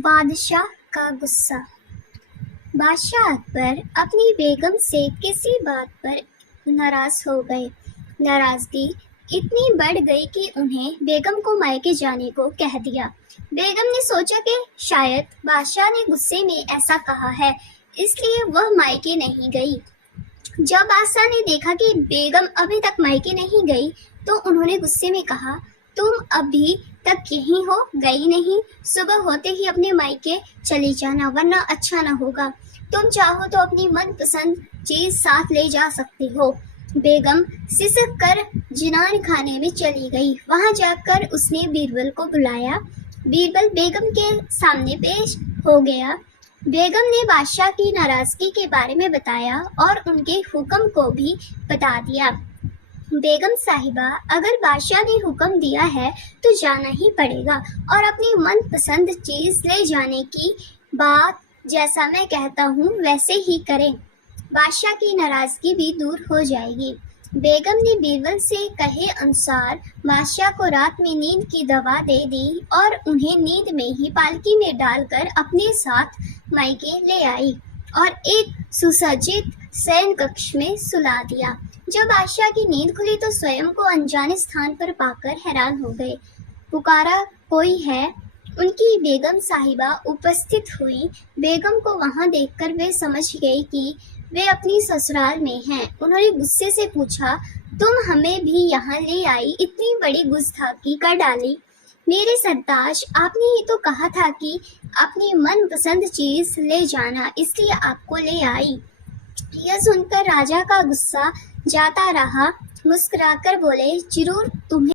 بادشاہ کا غصہ۔ بادشاہ اکبر اپنی بیگم سے کسی بات پر ناراض ہو گئے۔ ناراضگی اتنی بڑھ گئی کہ انہیں بیگم کو مائکے جانے کو کہہ دیا۔ بیگم نے سوچا کہ شاید بادشاہ نے غصے میں ایسا کہا ہے، اس لیے وہ مائکے نہیں گئی۔ جب بادشاہ نے دیکھا کہ بیگم ابھی تک مائکے نہیں گئی تو انہوں نے غصے میں کہا، تم ابھی تک یہیں ہو، گئی نہیں؟ صبح ہوتے ہی اپنے مائکے چلی جانا، ورنہ اچھا نہ ہوگا۔ تم چاہو تو اپنی من پسند چیز ساتھ لے جا سکتے ہو۔ بیگم سسک کر جنان خانے میں چلی گئی۔ وہاں جا کر اس نے بیربل کو بلایا۔ بیربل بیگم کے سامنے پیش ہو گیا۔ بیگم نے بادشاہ کی ناراضگی کے بارے میں بتایا اور ان کے حکم کو بھی بتا دیا۔ بیگم صاحبہ، اگر بادشاہ نے حکم دیا ہے تو جانا ہی پڑے گا، اور اپنی من پسند چیز لے جانے کی بات جیسا میں کہتا ہوں ویسے ہی کریں۔ بادشاہ کی ناراضگی بھی دور ہو جائے گی۔ بیگم نے بیربل سے کہے انصار بادشاہ کو رات میں نیند کی دوا دے دی اور انہیں نیند میں ہی پالکی میں ڈال کر اپنے ساتھ مائکے لے آئی اور ایک سسجت شین ککش میں سلا دیا۔ جب بادشاہ کی نیند کھلی تو سوئم کو انجانے استھان پر پا کر حیران ہو گئے۔ پکارا، کوئی ہے؟ ان کی بیگم صاحبہ اپستھت ہوئی۔ بیگم کو وہاں دیکھ کر وہ سمجھ گئی کہ وہ اپنی سسرال میں ہیں۔ انہوں نے غصے سے پوچھا، تم ہمیں بھی یہاں لے آئی، اتنی بڑی گستاخی کر ڈالی۔ میرے سرتاج، آپ نے ہی تو کہا تھا کہ اپنی من پسند چیز لے جانا، اس لیے آپ کو لے آئی۔ یہ سن کر راجا کا غصہ جاتا رہا۔ مسکرا کر بولے، ضرور تمہیں